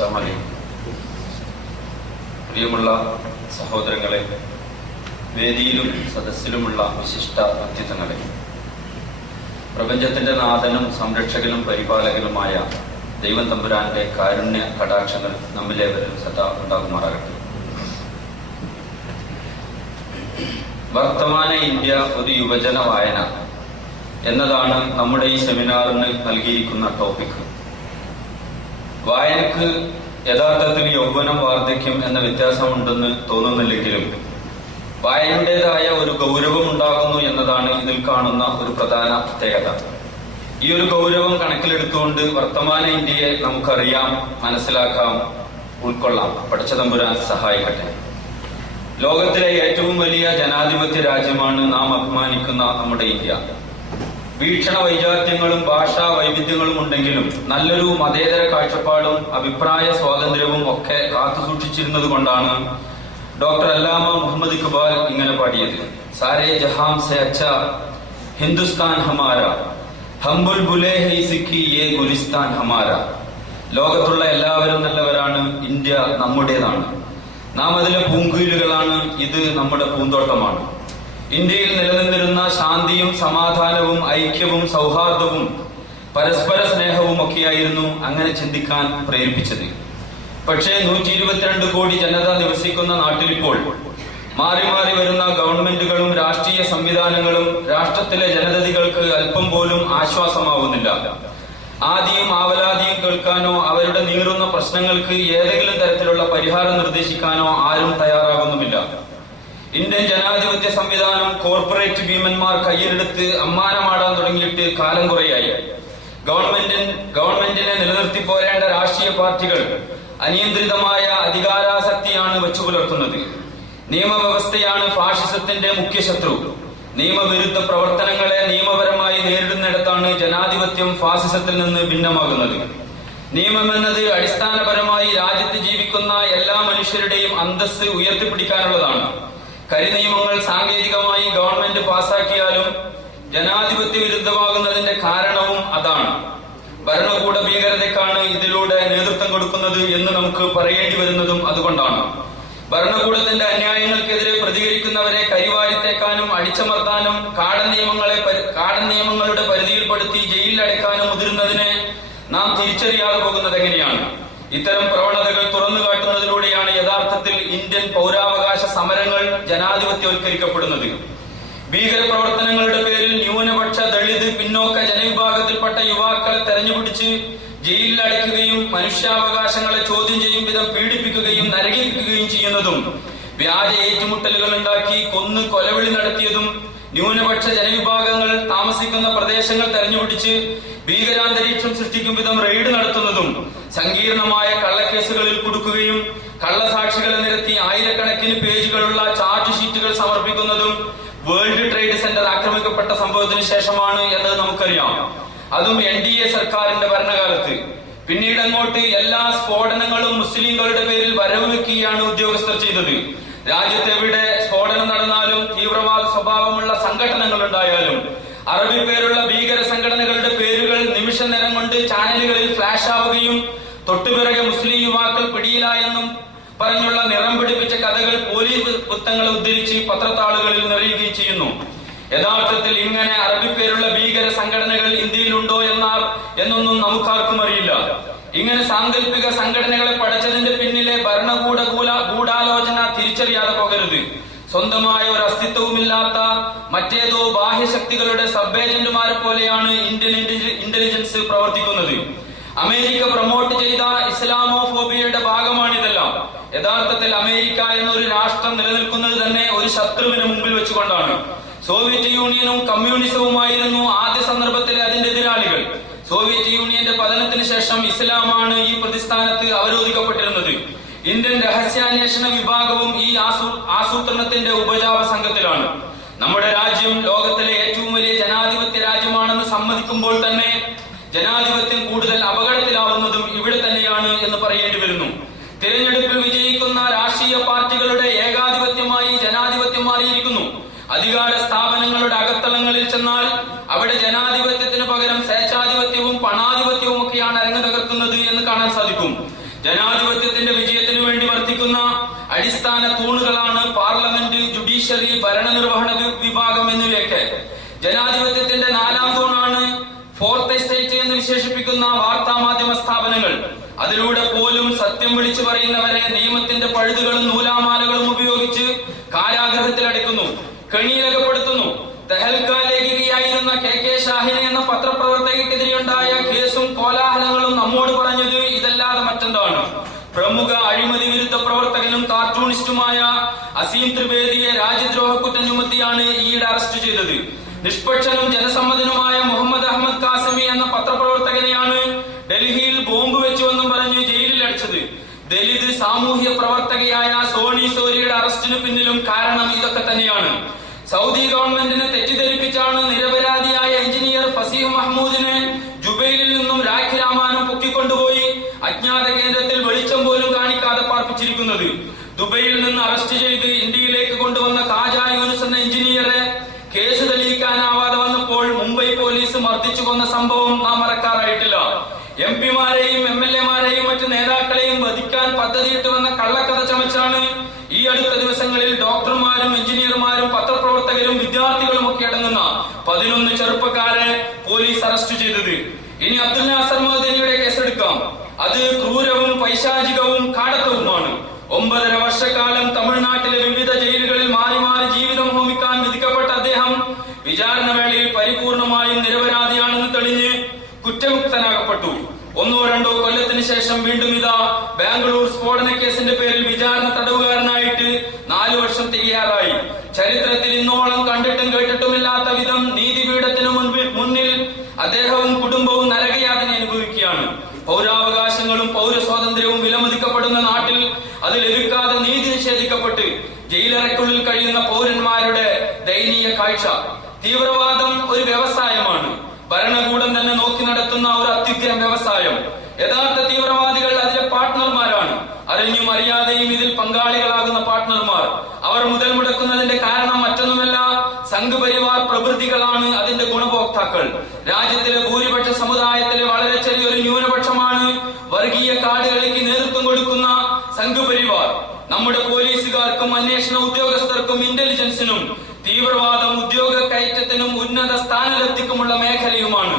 അസ്സലാമു അലൈക്കും. പ്രിയമുള്ള സഹോദരങ്ങളെ, വേദിയിലും സദസ്സിലുമുള്ള വിശിഷ്ട വ്യക്തിത്വങ്ങളെ, പ്രപഞ്ചത്തിന്റെ നാഥനും സംരക്ഷകനും പരിപാലകനുമായ ദൈവം തമ്പുരാന്റെ കാരുണ്യ കടാക്ഷങ്ങൾ നമ്മിലേവരും സദാ ഉണ്ടാകുമാറാകട്ടെ. വർത്തമാന ഇന്ത്യ ഒരു യുവജന വായന എന്നതാണ് നമ്മുടെ ഈ സെമിനാറിന് നൽകിയിരിക്കുന്ന ടോപ്പിക്. വായനക്ക് യഥാർത്ഥത്തിൽ യൗവനം, വാർദ്ധക്യം എന്ന വ്യത്യാസമുണ്ടെന്ന് തോന്നുന്നില്ലെങ്കിലും വായനയുടേതായ ഒരു ഗൗരവം ഉണ്ടാകുന്നു എന്നതാണ് ഇതിൽ കാണുന്ന ഒരു പ്രധാന പ്രത്യേകത. ഈ ഒരു ഗൗരവം കണക്കിലെടുത്തുകൊണ്ട് വർത്തമാന ഇന്ത്യയെ നമുക്കറിയാം, മനസ്സിലാക്കാം, ഉൾക്കൊള്ളാം. പടച്ച തമ്പുരാൻ സഹായിക്കട്ടെ. ലോകത്തിലെ ഏറ്റവും വലിയ ജനാധിപത്യ രാജ്യമാണ് നാം അഭിമാനിക്കുന്ന നമ്മുടെ ഇന്ത്യ. വീക്ഷണ വൈജാത്യങ്ങളും ഭാഷാ വൈവിധ്യങ്ങളും ഉണ്ടെങ്കിലും നല്ലൊരു മതേതര കാഴ്ചപ്പാടും അഭിപ്രായ സ്വാതന്ത്ര്യവും ഒക്കെ കാത്തുസൂക്ഷിച്ചിരുന്നത് കൊണ്ടാണ് ഡോക്ടർ അല്ലാമ മുഹമ്മദ് ഇഖ്ബാൽ ഇങ്ങനെ പാടിയത്: സാരേ ജഹാം സെ അച്ഛാ ഹിന്ദുസ്ഥാൻ ഹമാര, ഹം ബുൽബുലേ ഹൈ സിക്കി യേ ഗുലിസ്ഥാൻ ഹമാര. ലോകത്തുള്ള എല്ലാവരും നല്ലവരാണ്, ഇന്ത്യ നമ്മുടേതാണ്, നാം അതിലെ പൂങ്കുയിലുകളാണ്, ഇത് നമ്മുടെ പൂന്തോട്ടമാണ്. ഇന്ത്യയിൽ നിലനിന്നിരുന്ന ശാന്തിയും സമാധാനവും ഐക്യവും സൗഹാർദ്ദവും പരസ്പര സ്നേഹവും ഒക്കെയായിരുന്നു അങ്ങനെ ചിന്തിക്കാൻ പ്രേരിപ്പിച്ചത്. പക്ഷേ 122 കോടി ജനത നിവസിക്കുന്ന നാട്ടിലിപ്പോൾ മാറി മാറി വരുന്ന ഗവൺമെന്റുകളും രാഷ്ട്രീയ സംവിധാനങ്ങളും രാഷ്ട്രത്തിലെ ജനതകൾക്ക് അല്പം പോലും ആശ്വാസമാവുന്നില്ല. ആദിയും ആവലാദിയും കേൾക്കാനോ അവരുടെ നീറുന്ന പ്രശ്നങ്ങൾക്ക് ഏതെങ്കിലും തരത്തിലുള്ള പരിഹാരം നിർദ്ദേശിക്കാനോ ആരും തയ്യാറാകുന്നുമില്ല. ഇന്ത്യൻ ജനാധിപത്യ സംവിധാനം കോർപ്പറേറ്റ് ഭീമന്മാർ കയ്യിലെടുത്ത് അമ്മാനമാടാൻ തുടങ്ങിയിട്ട് കാലം കുറയായി. ഗവൺമെന്റിനെ നിലനിർത്തി പോരേണ്ട രാഷ്ട്രീയ പാർട്ടികൾ അനിയന്ത്രിതമായ അധികാരാസക്തിയാണ് വെച്ചു പുലർത്തുന്നത്. നിയമവ്യവസ്ഥയാണ് ഫാഷിസത്തിന്റെ മുഖ്യ ശത്രു. നിയമവിരുദ്ധ പ്രവർത്തനങ്ങളെ നിയമപരമായി നേരിടുന്നിടത്താണ് ജനാധിപത്യം ഫാസിസത്തിൽ നിന്ന് ഭിന്നമാകുന്നത്. നിയമം എന്നത് അടിസ്ഥാനപരമായി രാജ്യത്ത് ജീവിക്കുന്ന എല്ലാ മനുഷ്യരുടെയും അന്തസ്സ് ഉയർത്തിപ്പിടിക്കാനുള്ളതാണ്. കരിനിയമങ്ങൾ സാങ്കേതികമായി ഗവൺമെന്റ് പാസാക്കിയാലും ജനാധിപത്യ വിരുദ്ധമാകുന്നതിന്റെ കാരണവും അതാണ്. ഭരണകൂട ഭീകരതയ്ക്കാണ് ഇതിലൂടെ നേതൃത്വം കൊടുക്കുന്നത് എന്ന് നമുക്ക് പറയേണ്ടി വരുന്നതും അതുകൊണ്ടാണ്. ഭരണകൂടത്തിന്റെ അന്യായങ്ങൾക്കെതിരെ പ്രതികരിക്കുന്നവരെ കരിവാരിത്തേക്കാനും അടിച്ചമർത്താനും കാടൻ നിയമങ്ങളുടെ പരിധിയിൽപ്പെടുത്തി ജയിലിലടയ്ക്കാനും മുതിരുന്നതിനെ നാം തിരിച്ചറിയാതെ പോകുന്നത് എങ്ങനെയാണ്? ഇത്തരം പ്രവണതകൾ തുറന്നു കാട്ടുന്നതിലൂടെയാണ് യഥാർത്ഥത്തിൽ ഇന്ത്യൻ പൗരാവകാശ സമരങ്ങൾ ജനാധിപത്യവൽക്കരിക്കപ്പെടുന്നത്. ഭീകര പ്രവർത്തനങ്ങളുടെ പേരിൽ ന്യൂനപക്ഷ, ദളിത്, പിന്നോക്ക ജനവിഭാഗത്തിൽപ്പെട്ട യുവാക്കളെ തെരഞ്ഞുപിടിച്ച് ജയിലിലടയ്ക്കുകയും മനുഷ്യാവകാശങ്ങളെ ചോദ്യം ചെയ്യും വിധം പീഡിപ്പിക്കുകയും നരകിപ്പിക്കുകയും ചെയ്യുന്നതും, വ്യാജ ഏറ്റുമുട്ടലുകൾ ഉണ്ടാക്കി കൊന്ന് കൊലവിളി നടത്തിയതും, ന്യൂനപക്ഷ ജനവിഭാഗങ്ങൾ താമസിക്കുന്ന പ്രദേശങ്ങൾ തെരഞ്ഞുപിടിച്ച് ഭീകരാന്തരീക്ഷം സൃഷ്ടിക്കും വിധം റെയ്ഡ് നടത്തുന്നതും, സങ്കീർണമായ കള്ളക്കേസുകളിൽ കുടുക്കുകയും കള്ളസാക്ഷികളെ നിരത്തി ആയിരക്കണക്കിന് പേജുകളുള്ള ചാർജ് ഷീറ്റുകൾ സമർപ്പിക്കുന്നതും വേൾഡ് ട്രേഡ് സെന്റർ ആക്രമിക്കപ്പെട്ട സംഭവത്തിന് ശേഷമാണ് എന്നത് നമുക്കറിയാം. അതും NDA സർക്കാരിന്റെ ഭരണകാലത്ത്. പിന്നീട് അങ്ങോട്ട് എല്ലാ സ്ഫോടനങ്ങളും മുസ്ലിങ്ങളുടെ പേരിൽ വരവ് വെക്കുകയാണ് ഉദ്യോഗസ്ഥർ ചെയ്തത്. രാജ്യത്ത് എവിടെ സ്ഫോടനം നടന്നാലും തീവ്രവാദ സ്വഭാവമുള്ള സംഘടനകൾ ഉണ്ടായാലും അറബി പേരുള്ള ഭീകര സംഘടനകളുടെ പേരുകൾ നിമിഷ നേരം കൊണ്ട് ചാനലുകളിൽ ഫ്ലാഷ് ആവുകയും തൊട്ടുപിറകെ മുസ്ലിം യുവാക്കൾ പിടിയിലായെന്നും പറഞ്ഞുള്ള നിറം പിടിപ്പിച്ച കഥകൾ പോലീസ് വൃത്തങ്ങളെ ഉദ്ധരിച്ച് പത്രത്താളുകളിൽ നിറയുകയും ചെയ്യുന്നു. യഥാർത്ഥത്തിൽ ഇങ്ങനെ അറബി പേരുള്ള ഭീകര സംഘടനകൾ ഇന്ത്യയിലുണ്ടോ എന്നൊന്നും നമുക്കാർക്കും അറിയില്ല. ഇങ്ങനെ സാങ്കല്പിക സംഘടനകളെ പഠിച്ചതിന്റെ പിന്നിലെ ഭരണകൂട ഗൂഢാലോചന തിരിച്ചറിയാതെ പോകരുത്. സ്വന്തമായ ഒരു അസ്തിത്വവുമില്ലാത്ത മറ്റേതോ ബാഹ്യശക്തികളുടെ സബ് ഏജന്റുമാരെ പോലെയാണ് ഇന്ത്യൻ ഇന്റലിജൻസ് പ്രവർത്തിക്കുന്നത്. അമേരിക്ക പ്രൊമോട്ട് ചെയ്ത ഇസ്ലാമോഫോബിയയുടെ ഭാഗമാണിതെല്ലാം. യഥാർത്ഥത്തിൽ അമേരിക്ക എന്നൊരു രാഷ്ട്രം നിലനിൽക്കുന്നത് തന്നെ ഒരു ശത്രുവിന് മുമ്പിൽ വെച്ചുകൊണ്ടാണ്. സോവിയറ്റ് യൂണിയനും കമ്മ്യൂണിസവുമായിരുന്നു ആദ്യ സന്ദർഭത്തിലെ അതിന്റെ എതിരാളികൾ. സോവിയറ്റ് യൂണിയന്റെ പതനത്തിന് ശേഷം ഇസ്ലാമാണ് ഈ പ്രതിസ്ഥാനത്ത് അവരോധിക്കപ്പെട്ടിരുന്നത്. ഇന്ത്യൻ രഹസ്യാന്വേഷണ വിഭാഗവും ഈ ആസൂത്രണത്തിന്റെ ഉപജാപ സംഘത്തിലാണ്. നമ്മുടെ രാജ്യം ലോകത്തിലെ ഏറ്റവും വലിയ ജനാധിപത്യ രാജ്യമാണെന്ന് സമ്മതിക്കുമ്പോൾ തന്നെ ജനാധിപത്യം കൂടുതൽ അപകടത്തിലാവുന്നതും ഇവിടെ തന്നെയാണ് എന്ന് പറയേണ്ടി വരുന്നു. തിരഞ്ഞെടുപ്പിൽ വിജയിക്കുന്ന രാഷ്ട്രീയ പാർട്ടികളുടെ ഏകാധിപത്യമായി ജനാധിപത്യം മാറിയിരിക്കുന്നു. അധികാര സ്ഥാപനങ്ങളുടെ അകത്തളങ്ങളിൽ ചെന്നാൽ അവിടെ ജനാധിപത്യത്തിന് പകരം സ്വേച്ഛാധിപത്യവും പണാധിപത്യവും ഒക്കെയാണ് അരങ്ങ് തകർക്കുന്നത് എന്ന് കാണാൻ സാധിക്കും. ജനാധിപത്യ വിഭാഗം എന്നിവയൊക്കെ. ജനാധിപത്യത്തിന്റെ നാലാം തൂണാണ് ഫോർത്ത് എസ്റ്റേറ്റ് എന്ന് വിശേഷിപ്പിക്കുന്ന വാർത്താ മാധ്യമ സ്ഥാപനങ്ങൾ. അതിലൂടെ പോലും സത്യം വിളിച്ചു പറയുന്നവരെ നിയമത്തിന്റെ പഴുതുകളും നൂലാമാലകളും ഉപയോഗിച്ച് കാരാഗൃഹത്തിൽ അടയ്ക്കുന്നു, കെണിയിലകപ്പെടുത്തുന്നു. തെഹൽക്ക ലേഖികയായിരുന്ന KK ഷാഹിന എന്ന പത്രപ്രവർത്തകയ്ക്കെതിരെയുണ്ടായ കേസും കോലാഹലങ്ങളും നമ്മോട് പറഞ്ഞത് ഇതല്ലാതെ മറ്റെന്താണ്? പ്രമുഖ അഴിമതി വിരുദ്ധ പ്രവർത്തകനും കാർട്ടൂണിസ്റ്റുമായ അസീം ത്രിവേദിയെ രാജ്യദ്രോഹ കുറ്റം ചുമത്തിയാണ് ഈയിടെ അറസ്റ്റ് ചെയ്തത്. നിഷ്പക്ഷനും ജനസമ്മതനുമായ മുഹമ്മദ് അഹമ്മദ് കാസമി എന്ന പത്രപ്രവർത്തകനെയാണ് ഡൽഹിയിൽ ബോംബ് വെച്ചുവെന്നും പറഞ്ഞ് ജയിലിൽ അടച്ചത്. ദലിത് സാമൂഹ്യ പ്രവർത്തകയായ സോണി സോരിയുടെ അറസ്റ്റിന് പിന്നിലും കാരണം ഇതൊക്കെ തന്നെയാണ്. സൗദി ഗവൺമെന്റിനെ തെറ്റിദ്ധരിപ്പിച്ചാണ് നിരപരാധിയായ എഞ്ചിനീയർ ഫസീഹ് മഹ്മൂദിനെ ജുബൈലിൽ നിന്നും രാഖി രാമാനം പൊക്കിക്കൊണ്ടുപോയി അജ്ഞാത കേന്ദ്രത്തിൽ വെളിച്ചം പോലും കാണിക്കാതെ പാർപ്പിച്ചിരിക്കുന്നത്. ദുബൈയിൽ നിന്ന് അറസ്റ്റ് ചെയ്ത് ഇന്ത്യയിലേക്ക് കൊണ്ടുവന്ന കാജ യൂനുസ് എന്ന എഞ്ചിനീയറെ കേസ് തെളിയിക്കാനാവാതെ വന്നപ്പോൾ മുംബൈ പോലീസ് മർദ്ദിച്ചു കൊന്ന സംഭവം നാം മറക്കാറായിട്ടില്ല. MP-മാരെയും MLA-മാരെയും മറ്റു നേതാക്കളെയും വധിക്കാൻ പദ്ധതിയിട്ടുവന്ന കള്ളക്കഥ ചമച്ചാണ് ഈ അടുത്ത ദിവസങ്ങളിൽ ഡോക്ടർമാരും എഞ്ചിനീയർമാരും പത്രപ്രവർത്തകരും വിദ്യാർത്ഥികളും ഒക്കെ അടങ്ങുന്ന 11 ചെറുപ്പക്കാരെ പോലീസ് അറസ്റ്റ് ചെയ്തത്. ഇനി അബ്ദുൽ നാസർ മദനിയുടെ കേസെടുക്കാം. അത് ക്രൂരവും പൈശാചികവും കാടത്തവുമാണ്. 9.5 വർഷക്കാലം തമിഴ്നാട്ടിലെ വിവിധ ജയിലുകളിൽ മാറി മാറി ജീവിതം ഹോമിക്കാൻ വിധിക്കപ്പെട്ട അദ്ദേഹം വിചാരണ വേളയിൽ പരിപൂർണമായും നിരപരാധിയാണെന്ന് തെളിഞ്ഞ് കുറ്റമുക്തനാകപ്പെട്ടു. 1-2 കൊല്ലത്തിന് ശേഷം വീണ്ടും ഇതാ ബാംഗ്ലൂർ സ്ഫോടന കേസിന്റെ പേരിൽ വിചാരണ തടവുകാരനായിട്ട് 4 വർഷം തികയാറായി. ചരിത്രത്തിൽ ഇന്നോളം കണ്ടിട്ടും കേട്ടിട്ടുമില്ലാത്ത വിധം നീതിപീഠത്തിനു മുന്നിൽ അദ്ദേഹവും കുടുംബവും നരകയാതന അനുഭവിക്കുകയാണ്. പൗരാവകാശങ്ങളും പൗരസ്വാതന്ത്ര്യവും വിലമതിക്കപ്പെടുന്ന നാട്ടിൽ അത് ലഭിക്കാതെ നീതി നിഷേധിക്കപ്പെട്ട് ജയിലറയ്ക്കുള്ളിൽ കഴിയുന്ന പൗരന്മാരുടെ ദയനീയ കാഴ്ച. തീവ്രവാദം ഒരു വ്യവസായമാണ്. ഭരണകൂടം തന്നെ നോക്കി നടത്തുന്ന ഒരു അത്യുഗ്രം വ്യവസായം. യഥാർത്ഥ തീവ്രവാദികൾ അതിലെ പാർട്ട്ണർമാരാണ്. അറിഞ്ഞും അറിയാതെയും ഇതിൽ പങ്കാളികളാകുന്ന പാർട്ട്ണർമാർ. അവർ മുതൽ മുടക്കുന്നതിന്റെ കാരണം മറ്റൊന്നുമല്ല, സംഘപരിവാർ പ്രവൃത്തികളാണ് അതിന്റെ ഗുണഭോക്താക്കൾ. രാജ്യത്തിലെ ഭൂരിപക്ഷ സമുദായത്തിലെ വളരെ ചെറിയൊരു ന്യൂനപക്ഷമാണ് വർഗീയ കാടുകളിക്ക് നേതൃത്വം കൊടുക്കുന്ന സംഘപരിവാർ. നമ്മുടെ പോലീസുകാർക്കും അന്വേഷണ ഉദ്യോഗസ്ഥർക്കും ഇന്റലിജൻസിനും തീവ്രവാദം ഉദ്യോഗ കയറ്റത്തിനും ഉന്നത സ്ഥാനലബ്ധിക്കുമുള്ള മേഖലയുമാണ്.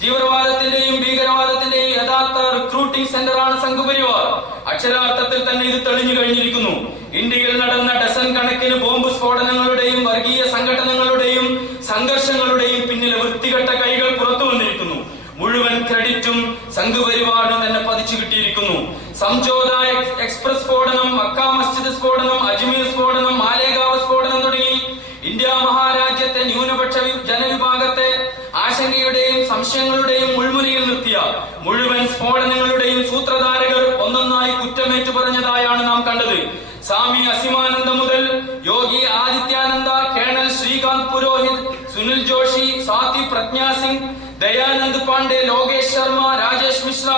തീവ്രവാദത്തിന്റെയും ഭീകരവാദത്തിന്റെയും യഥാർത്ഥ റിക്രൂട്ടിംഗ് സെന്ററാണ് സംഘപരിവാർ. അക്ഷരാർത്ഥത്തിൽ തന്നെ ഇത് തെളിഞ്ഞു കഴിഞ്ഞിരിക്കുന്നു. ഇന്ത്യയിൽ നടന്ന ഡസൻ കണക്കിന് ബോംബ് സ്ഫോടനങ്ങളുടെയും വർഗീയ സംഘടനകളുടെയും സംഘർഷങ്ങളുടെയും പിന്നിലെ വൃത്തികെട്ട കൈകൾ പുറത്തു വന്നിരിക്കുന്നു. മുഴുവൻ ക്രെഡിറ്റും സംഘപരിവാറിന് തന്നെ പതിച്ചു കിട്ടിയിരിക്കുന്നു. സംജോത എക്സ്പ്രസ് സ്ഫോടനം, മക്ക മസ്ജിദ് സ്ഫോടനം, അജ്മീർ സ്ഫോടനം, മാലേഗാവ് സ്ഫോടനം തുടങ്ങി ഇന്ത്യ മഹാരാജ്യത്തെ ന്യൂനപക്ഷ ജനവിഭാഗത്തെ ആശങ്കയുടെയും സംശയങ്ങളുടെയും മുൾമുനയിൽ നിർത്തിയ മുഴുവൻ സ്ഫോടനങ്ങളുടെയും സൂത്രധാരകർ ഒന്നൊന്നായി കുറ്റമേറ്റു പറഞ്ഞതായാണ് നാം കണ്ടത്. സ്വാമി അസിമാനന്ദ മുതൽ യോഗി ആദിത്യാനന്ദ, കേണൽ ശ്രീകാന്ത് പുരോഹിത്, സുനിൽ ജോഷി, സാത്വി പ്രജ്ഞാ സിംഗ്, ദയാനന്ദ് പാണ്ഡെ, ലോകേഷ് ശർമ്മ, രാജേഷ് മിശ്ര,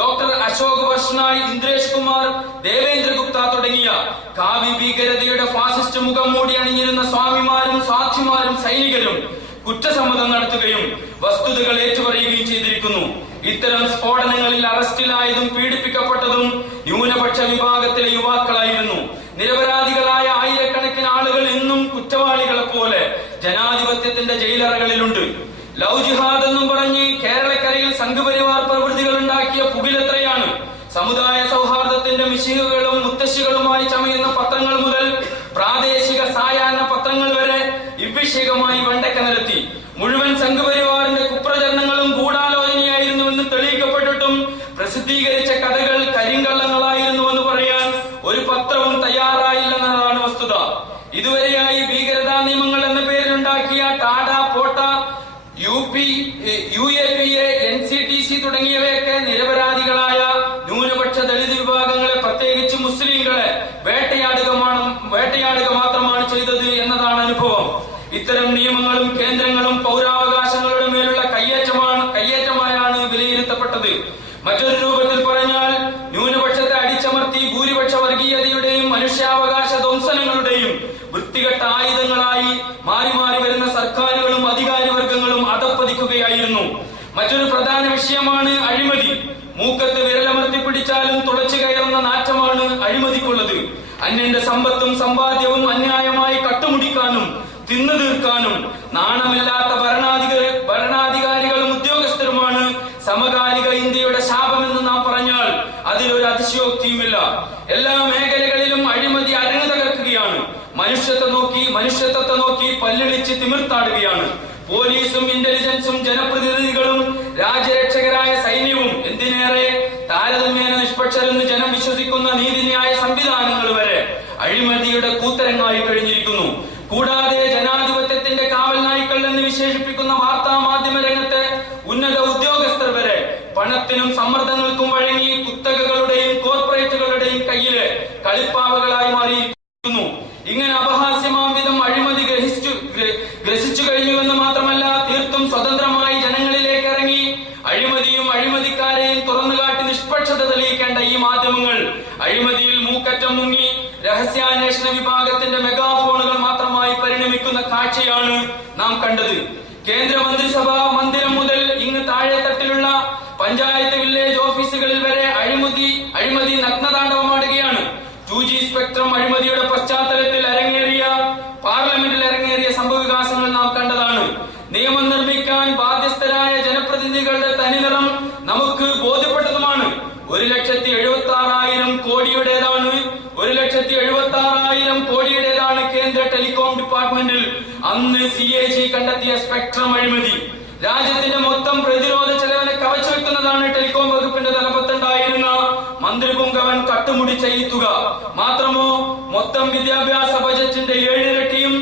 ഡോക്ടർ അശോക് വർഷ്നായ്, ഇന്ദ്രേഷ് കുമാർ, ദേവേന്ദ്ര ഗുപ്ത തുടങ്ങിയ കാവ്യ ഭീകരതയുടെ ഫാസിസ്റ്റ് മുഖം മൂടി അണിഞ്ഞിരുന്ന സ്വാമിമാരും സാക്ഷിമാരും സൈനികരും കുറ്റസമ്മതം നടത്തുകയും വസ്തുതകൾ ഏറ്റുപറയുകയും ചെയ്തിരിക്കുന്നു. ഇത്തരം സ്ഫോടനങ്ങളിൽ അറസ്റ്റിലായതും പീഡിപ്പിക്കപ്പെട്ടതും ന്യൂനപക്ഷ വിഭാഗത്തിലെ യുവാക്കളായിരുന്നു. നിരപരാധികളായ ആയിരക്കണക്കിന് ആളുകൾ ഇന്നും കുറ്റവാളികളെ പോലെ ജനാധിപത്യത്തിന്റെ ജയിലറകളിലുണ്ട്. ലവ് ജിഹാദ് എന്നും പറഞ്ഞ് കേരളക്കരയിൽ സംഘപരിവാർ പ്രവൃത്തികൾ ഉണ്ടാക്കിയ പുകിലെത്രയാണ്. സമുദായ സൗഹാർദ്ദത്തിന്റെ മിശികകളും മുത്തശ്ശികളുമായി ചമയുന്ന പത്രങ്ങൾ മുതൽ പ്രാദേശിക സായാഹ്ന പത്രങ്ങൾ വരെ ഇവ്വിഷയകമായി വെണ്ടക്ക നിരത്തി. മുഴുവൻ സംഘപരിവാറിന്റെ കുപ്രചരണങ്ങളും ഗൂഢാലോചനയായിരുന്നുവെന്ന് തെളിയിക്കപ്പെട്ടിട്ടും പ്രസിദ്ധീകരിച്ച കഥകൾ കരിങ്കള്ളങ്ങളായിരുന്നുവെന്ന് പറയാൻ ഒരു പത്രവും തയ്യാറായില്ലെന്നതാണ് വസ്തുത. ഇതുവരെയായി ഭീകരതാ നിയമങ്ങൾ എന്ന പേരിലുണ്ടാക്കിയ ടാഡ, പോട്ട, UAPA, NCTC തുടങ്ങിയവയൊക്കെ നിരപരാധികളായ ന്യൂനപക്ഷ ദളിത് വിഭാഗങ്ങളെ, പ്രത്യേകിച്ച് മുസ്ലിങ്ങളെ വേട്ടയാടുക മാത്രമാണ് ചെയ്തത് എന്നതാണ് അനുഭവം. ഇത്തരം നിയമങ്ങളും കേന്ദ്രങ്ങളും പൗരാവകാശങ്ങളുടെ മേലുള്ള കയ്യേറ്റമായാണ് വിലയിരുത്തപ്പെട്ടത്. മറ്റൊരു രൂപത്തിൽ പറഞ്ഞാൽ ന്യൂനപക്ഷത്തെ അടിച്ചമർത്തി ഭൂരിപക്ഷ വർഗീയതയുടെയും മനുഷ്യാവകാശ ധ്വംസനങ്ങളുടെയും വൃത്തികെട്ട ആയുധങ്ങളായി മാറി മാറി വരുന്ന സർക്കാരുകളും അധികാരിവർഗങ്ങളും അധപ്പതിക്കുകയായിരുന്നു. മറ്റൊരു പ്രധാന വിഷയമാണ് അഴിമതി. മൂക്കത്ത് വിരലമർത്തി പിടിച്ചാലും തുളച്ചു കയറുന്ന നാറ്റമാണ് അഴിമതിക്കുള്ളത്. അന്യന്റെ സമ്പത്തും സമ്പാദ്യവും അന്യായമായി കട്ടുമുടിക്കാനും തിന്നു തീർക്കാനും നാണമില്ലാത്ത ഭരണാധികാരികളും ഉദ്യോഗസ്ഥരുമാണ് സമകാലിക ഇന്ത്യയുടെ ശാപമെന്ന് നാം പറഞ്ഞാൽ അതിലൊരു അതിശയോക്തിയുമില്ല. എല്ലാ മേഖലകളിലും അഴിമതി അരങ്ങു തകർക്കുകയാണ്. മനുഷ്യത്വത്തെ നോക്കി പല്ലിളിച്ച് തിമിർത്താടുകയാണ്. പോലീസും ഇന്റലിജൻസും ജനപ്രതിനിധികളും രാജ്യരക്ഷകരായ സൈന്യവും എന്തിനേറെ താരതമ്യേന നിഷ്പക്ഷരെന്ന് ജനം വിശ്വസിക്കുന്ന നീതിന്യായ സംവിധാനങ്ങൾ വരെ അഴിമതിയുടെ കൂത്തരങ്ങായി കഴിഞ്ഞിരിക്കുന്നു. കൂടാതെ ജനാധിപത്യത്തിന്റെ കാവൽ നായ്ക്കൾ എന്ന് വിശേഷിപ്പിക്കുന്ന വാർത്താ മാധ്യമ രംഗത്തെ ഉന്നത ഉദ്യോഗസ്ഥർ വരെ പണത്തിനും സമ്മർദ്ദങ്ങൾക്കും വഴങ്ങി കുത്തകകളുടെയും കോർപ്പറേറ്റുകളുടെയും കയ്യില് കളിപ്പാവകളായി മാറിയിരിക്കുന്നു. ഇങ്ങനെ അപഹാസ്യമാം വിധം അഴിമതി ഗ്രസിച്ചു കഴിഞ്ഞുവെന്ന് മാത്രമല്ല, തീർത്തും സ്വതന്ത്രമായി ജനങ്ങളിലേക്ക് ഇറങ്ങി അഴിമതിയും അഴിമതിക്കാരെയും തുറന്നുകാട്ടി നിഷ്പക്ഷത തെളിയിക്കേണ്ട ഈ മാധ്യമങ്ങൾ അഴിമതിയിൽ മൂക്കറ്റം മുങ്ങി രഹസ്യാന്വേഷണ വിഭാഗത്തിന്റെ മെഗാഫോണുകൾ മാത്രമായി പരിണമിക്കുന്ന കാഴ്ചയാണ് നാം കണ്ടത്. കേന്ദ്രമന്ത്രിസഭാ മന്ദിരം മുതൽ ഇങ്ങ് താഴെത്തട്ടിലുള്ള പഞ്ചായത്ത് വില്ലേജ് ഓഫീസുകളിൽ വരെ അഴിമതി നഗ്നതാണ്ഡവമാടുകയാണ്. 2G സ്പെക്ട്രം അഴിമതിയുടെ പശ്ചാത്തലത്തിൽ പാർലമെന്റിൽ ഇറങ്ങേറിയ സംഭവവികാസങ്ങൾ നാം കണ്ടതാണ്. നിയമം നിർമ്മിക്കാൻ ബാധ്യസ്ഥരായ ജനപ്രതിനിധികളുടെ തനിനിറം നമുക്ക് ബോധ്യപ്പെട്ടതുമാണ്. 1,76,000 കോടിയുടേതാണ് കേന്ദ്ര ടെലികോം ഡിപ്പാർട്ട്മെന്റിൽ അന്ന് CAG കണ്ടെത്തിയ സ്പെക്ട്രം അഴിമതി. രാജ്യത്തിന്റെ മൊത്തം പ്രതിരോധ ചെലവിനെ കവച്ചുവെക്കുന്നതാണ് ടെലികോം വകുപ്പിന്റെ തലപ്പത്തുണ്ടായിരുന്ന മന്ത്രിപുങ്കവൻ കട്ടുമുടിച്ച തുക. മാത്രമോ മൊത്തം വിദ്യാഭ്യാസ ബജറ്റിന്റെ 7 ഇരട്ടിയും